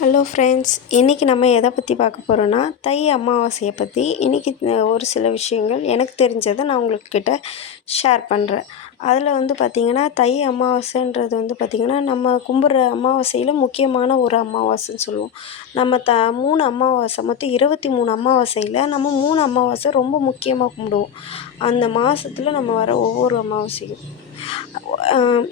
Hello friends இன்றைக்கி நம்ம எதை பற்றி பார்க்க போகிறோன்னா தை அமாவாசையை பற்றி இன்றைக்கி ஒரு சில விஷயங்கள் எனக்கு தெரிஞ்சதை நான் உங்கள்கிட்ட ஷேர் பண்ணுறேன் அதில் வந்து பார்த்திங்கன்னா தை அமாவாசைன்றது வந்து பார்த்திங்கன்னா நம்ம கும்பிட்ற அமாவாசையில் முக்கியமான ஒரு அமாவாசைன்னு சொல்லுவோம். நம்ம த மூணு அமாவாசை மொத்தம் இருபத்தி மூணு அமாவாசையில் நம்ம மூணு அமாவாசை ரொம்ப முக்கியமாக கும்பிடுவோம். அந்த மாதத்துல நம்ம வர ஒவ்வொரு அமாவாசையும்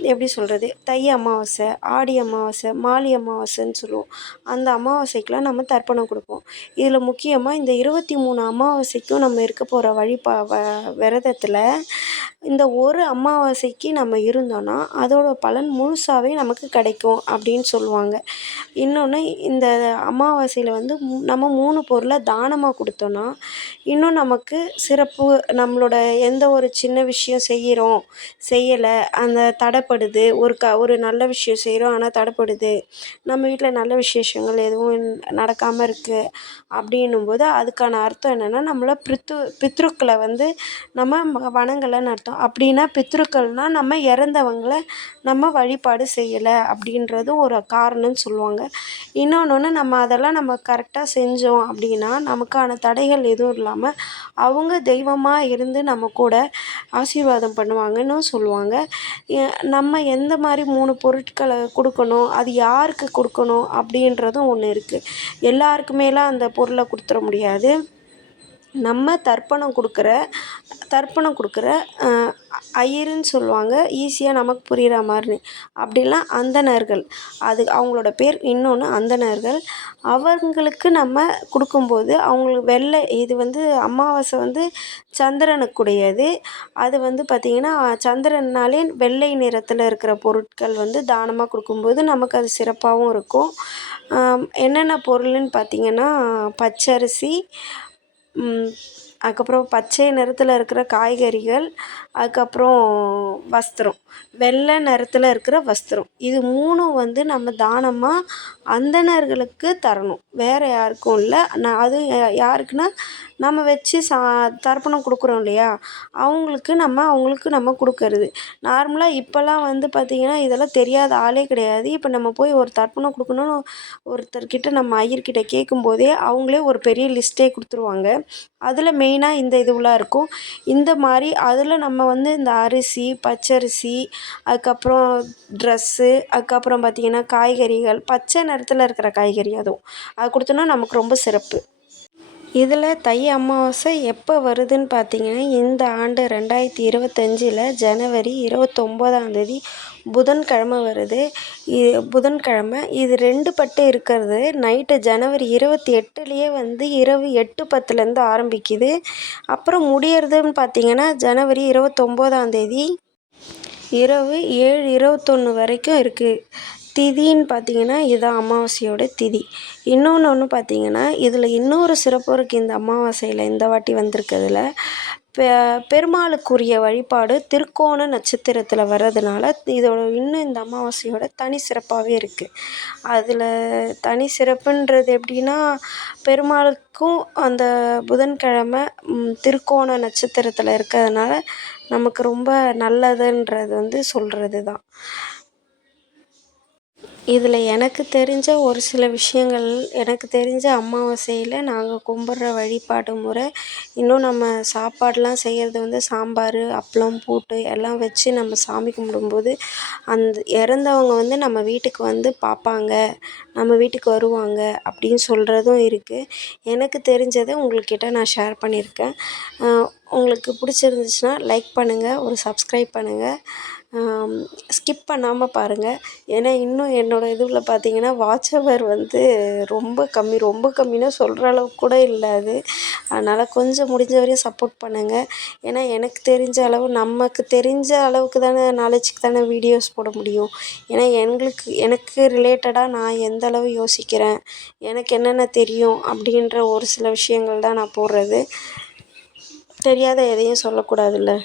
எப்படி சொல்கிறது தை அமாவாசை ஆடி அமாவாசை மாலி அமாவாசைன்னு சொல்லுவோம். அந்த அமாவாசைக்கெலாம் நம்ம தர்ப்பணம் கொடுப்போம். இதில் முக்கியமாக இந்த இருபத்தி மூணு அமாவாசைக்கும் நம்ம இருக்க போகிற வழிபா வ விரதத்தில் இந்த ஒரு அமாவாசைக்கு நம்ம இருந்தோன்னா அதோட பலன் முழுசாகவே நமக்கு கிடைக்கும் அப்படின்னு சொல்லுவாங்க. இன்னொன்று இந்த அமாவாசையில் வந்து நம்ம மூணு பொருளை தானமாக கொடுத்தோன்னா இன்னும் நமக்கு சிறப்பு நம்மளோட எந்த ஒரு சின்ன விஷயம் செய்கிறோம் செய்யலை அந்த தடைப்படுது. ஒரு க ஒரு நல்ல விஷயம் செய்கிறோம் ஆனால் தடைப்படுது. நம்ம வீட்டில் நல்ல விசேஷங்கள் எதுவும் நடக்காமல் இருக்குது அப்படின்னும்போது அதுக்கான அர்த்தம் என்னென்னா நம்மளை பித்ரு பித்ருக்களை வந்து நம்ம வணங்கலைன்னு அர்த்தம் அப்படின்னா பித்ருக்கள்னால் நம்ம இறந்தவங்கள நம்ம வழிபாடு செய்யலை அப்படின்றது ஒரு காரணம்னு சொல்லுவாங்க. இன்னொன்று நம்ம அதெல்லாம் நம்ம கரெக்டாக செஞ்சோம் அப்படின்னா நமக்கான தடைகள் எதுவும் இல்லாமல் அவங்க தெய்வமாக இருந்து நம்ம கூட ஆசீர்வாதம் பண்ணுவாங்கன்னு சொல்லுவாங்க. நம்ம எந்த மாதிரி மூணு பொருட்களை கொடுக்கணும் அது யாருக்கு கொடுக்கணும் அப்படின்றதும் ஒன்று இருக்குது எல்லாருக்குமேலாம் அந்த பொருளை கொடுத்துற முடியாது. நம்ம தர்ப்பணம் கொடுக்குற தர்ப்பணம் கொடுக்குற ஐயருன்னு சொல்லுவாங்க. ஈஸியாக நமக்கு புரிகிற மாதிரின்னு அப்படிலாம் அந்தணர்கள். அது அவங்களோட பேர் இன்னொன்று அந்தணர்கள். அவங்களுக்கு நம்ம கொடுக்கும்போது அவங்களுக்கு வெள்ளை இது வந்து அமாவாசை வந்து சந்திரனுக்குடையது. அது வந்து பார்த்திங்கன்னா சந்திரன்னாலே வெள்ளை நிறத்தில் இருக்கிற பொருட்கள் வந்து தானமாக கொடுக்கும்போது நமக்கு அது சிறப்பாகவும் இருக்கும். என்னென்ன பொருள்னு பார்த்திங்கன்னா பச்சரிசி அதுக்கப்புறம் பச்சை நிறத்தில் இருக்கிற காய்கறிகள் அதுக்கப்புறம் வஸ்திரம். வெள்ளை நிறத்தில் இருக்கிற வஸ்திரம். இது மூணும் வந்து நம்ம தானமாக அந்தணர்களுக்கு தரணும். வேறு யாருக்கும் இல்லை. நான் அது யாருக்குன்னா நம்ம வச்சு சா தர்ப்பணம் கொடுக்குறோம் இல்லையா? அவங்களுக்கு நம்ம அவங்களுக்கு நம்ம கொடுக்கறது. நார்மலாக இப்போல்லாம் வந்து பார்த்திங்கன்னா இதெல்லாம் தெரியாத ஆளே கிடையாது. இப்போ நம்ம போய் ஒரு தர்ப்பணம் கொடுக்கணுன்னு ஒருத்தர்கிட்ட நம்ம ஐயர்கிட்ட கேட்கும்போதே அவங்களே ஒரு பெரிய லிஸ்ட்டே கொடுத்துருவாங்க. அதில் மெயினாக இந்த இதுவெலாம் இருக்கும். இந்த மாதிரி அதில் நம்ம வந்து இந்த அரிசி பச்சரிசி அதுக்கப்புறம் ட்ரெஸ்ஸு அதுக்கப்புறம் பார்த்திங்கன்னா காய்கறிகள் பச்சை நிறத்துல இருக்கிற காய்கறி அதுவும். அது கொடுத்தோன்னா நமக்கு ரொம்ப சிறப்பு. இதில் தை அமாவாசை எப்போ வருதுன்னு பார்த்தீங்கன்னா இந்த ஆண்டு ரெண்டாயிரத்தி இருபத்தஞ்சில் ஜனவரி இருபத்தொம்போதாந்தேதி புதன்கிழமை வருது. இது புதன்கிழமை. இது ரெண்டு பட்டு இருக்கிறது. நைட்டு ஜனவரி இருபத்தி எட்டுலேயே வந்து இரவு எட்டு பத்துலேருந்து ஆரம்பிக்குது. அப்புறம் முடியறதுன்னு பார்த்தீங்கன்னா ஜனவரி இருபத்தொம்போதாந்தேதி இரவு ஏழு இருபத்தொன்று வரைக்கும் இருக்குது திதின்னு பார்த்தீங்கன்னா இதுதான் அமாவாசையோட திதி. இன்னொன்று ஒன்று பார்த்தீங்கன்னா இதில் இன்னொரு சிறப்பு இருக்குது இந்த அமாவாசையில் இந்த வாட்டி வந்திருக்கிறதுல. பெ பெருமாளுக்குரிய வழிபாடு திருக்கோண நட்சத்திரத்தில் வர்றதுனால இதோட இன்னும் இந்த அமாவாசையோட தனி சிறப்பாகவே இருக்குது அதில் தனி சிறப்புன்றது எப்படின்னா பெருமாளுக்கும் அந்த புதன்கிழமை திருக்கோண நட்சத்திரத்தில் இருக்கிறதுனால நமக்கு ரொம்ப நல்லதுன்றது வந்து சொல்கிறது தான் இதில் எனக்கு தெரிஞ்ச ஒரு சில விஷயங்கள் எனக்கு தெரிஞ்ச அமாவாசையில் நாங்கள் கும்பிட்ற வழிபாடு முறை இன்னும் நம்ம சாப்பாடெலாம் செய்கிறது வந்து சாம்பார் அப்பளம் பூட்டு எல்லாம் வச்சு நம்ம சாமி கும்பிடும்போது அந்த இறந்தவங்க வந்து நம்ம வீட்டுக்கு வந்து பார்ப்பாங்க நம்ம வீட்டுக்கு வருவாங்க அப்படின்னு சொல்கிறதும் இருக்குது எனக்கு தெரிஞ்சதை உங்கள்கிட்ட நான் ஷேர் பண்ணியிருக்கேன். உங்களுக்கு பிடிச்சிருந்துச்சுன்னா லைக் பண்ணுங்கள் ஒரு சப்ஸ்கிரைப் பண்ணுங்கள் ஸ்கிப் பண்ணாமல் பாருங்கள் ஏன்னா இன்னும் என்னோடய இதுவில் பார்த்தீங்கன்னா வாட்ச் ஹவர் வந்து ரொம்ப கம்மி ரொம்ப கம்மின்னா சொல்கிற அளவுக்கு கூட இல்லை அது. அதனால் கொஞ்சம் முடிஞ்ச வரையும் சப்போர்ட் பண்ணுங்கள் ஏன்னா எனக்கு தெரிஞ்ச அளவு நமக்கு தெரிஞ்ச அளவுக்கு தானே நாலேஜுக்கு தானே வீடியோஸ் போட முடியும். ஏன்னா எங்களுக்கு எனக்கு ரிலேட்டடாக நான் எந்த அளவு யோசிக்கிறேன் எனக்கு என்னென்ன தெரியும் அப்படின்ற ஒரு சில விஷயங்கள் தான் நான் போடுறது. தெரியாத எதையும் சொல்லக்கூடாதுல்ல?